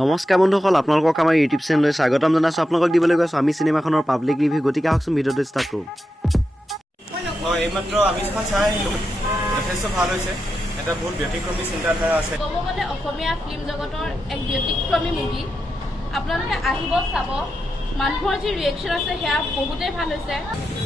নমস্কাৰ বন্ধুসকল, আপোনালোকক আমাৰ ইউটিউব চেনেললৈ স্বাগতম জনাইছোঁ। আপোনালোকক দিবলৈ গৈছোঁ আমি চিনেমাখনৰ পাব্লিক ৰিভিউ। গতিকে আহকচোন ভিডিঅ'টো ষ্টাৰ্ট কৰোঁ। এইমাত্ৰ আমিষখন চাই আহিলোঁ, যথেষ্ট ভাল হৈছে। এটা বহুত ব্যতিক্ৰমী চিন্তাধাৰা আছে। ক'ব গ'লে অসমীয়া ফিল্ম জগতৰ এক ব্যতিক্ৰমী মুভি। আপোনালোকে আহিব, চাব। মানুহৰ যি ৰিয়েকশ্যন আছে সেয়া বহুতেই ভাল হৈছে।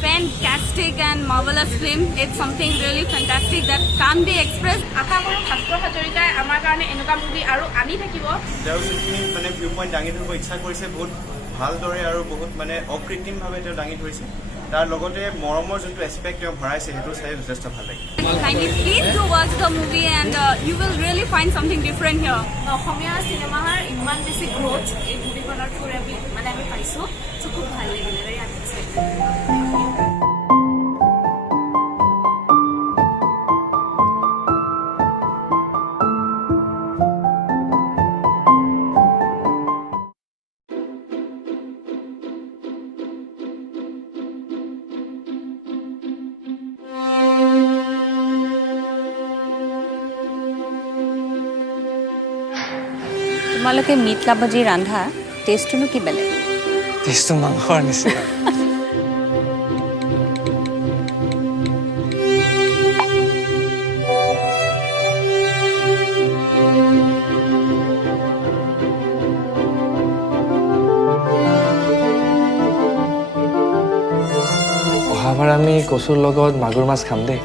Fantastic and marvelous film. It's something really fantastic that can't be expressed. আশা কৰোঁ ভাস্কৰ হাজৰিকাই আমাৰ কাৰণে এনেকুৱা মুভি আৰু আনি থাকিব। তেওঁ যিখিনি ভিউ পইণ্ট দাঙি ধৰিব ইচ্ছা কৰিছে, বহুত ভালদৰে আৰু বহুত অকৃত্ৰিমভাৱে তেওঁ দাঙি ধৰিছে। তাৰ লগতে মৰমৰ যোনটো এছপেক্ট তেওঁ ভৰাইছে, সেইটো চাই যথেষ্ট ভাল লাগে। Kindly please do watch the movie and you will really find something different here. অসমীয়া চিনেমাৰ ইমান বেছি গ্ৰথ এই মুভিখনৰ থ্ৰুৰে আমি পাইছোঁ, চ' খুব ভাল লাগিলে, ভেৰি আনএক্সপেক্টেড। তোমালোকে মিতলা ভাজি ৰান্ধা টেষ্টটোনো কি বেলেগ? টেষ্টটো মাংসৰ নিচিনা। অহাবাৰ আমি কচুৰ লগত মাগুৰ মাছ খাম দেই।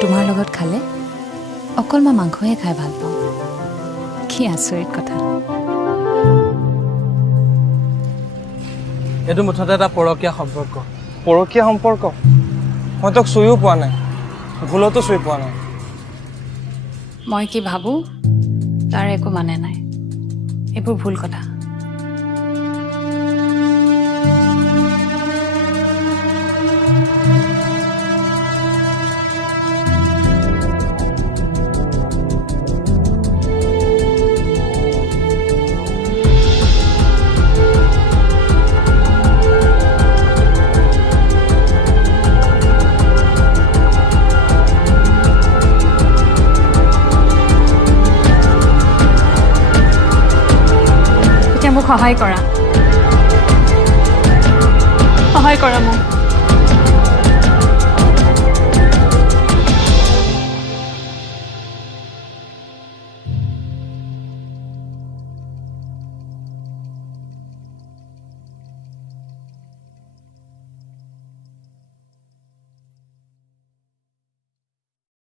তোমাৰ লগত খালে অকল মই মাংসহে খাই ভাল পাওঁ। কি আচৰিত কথা। এইটো মুঠতে এটা পৰকীয়া সম্পৰ্ক। পৰকীয়া সম্পৰ্ক? মই তোক চুইও পোৱা নাই, ভুলতো চুই পোৱা নাই। মই কি ভাবোঁ তাৰ একো মানে নাই। এইবোৰ ভুল কথা। মোক সহায় কৰা।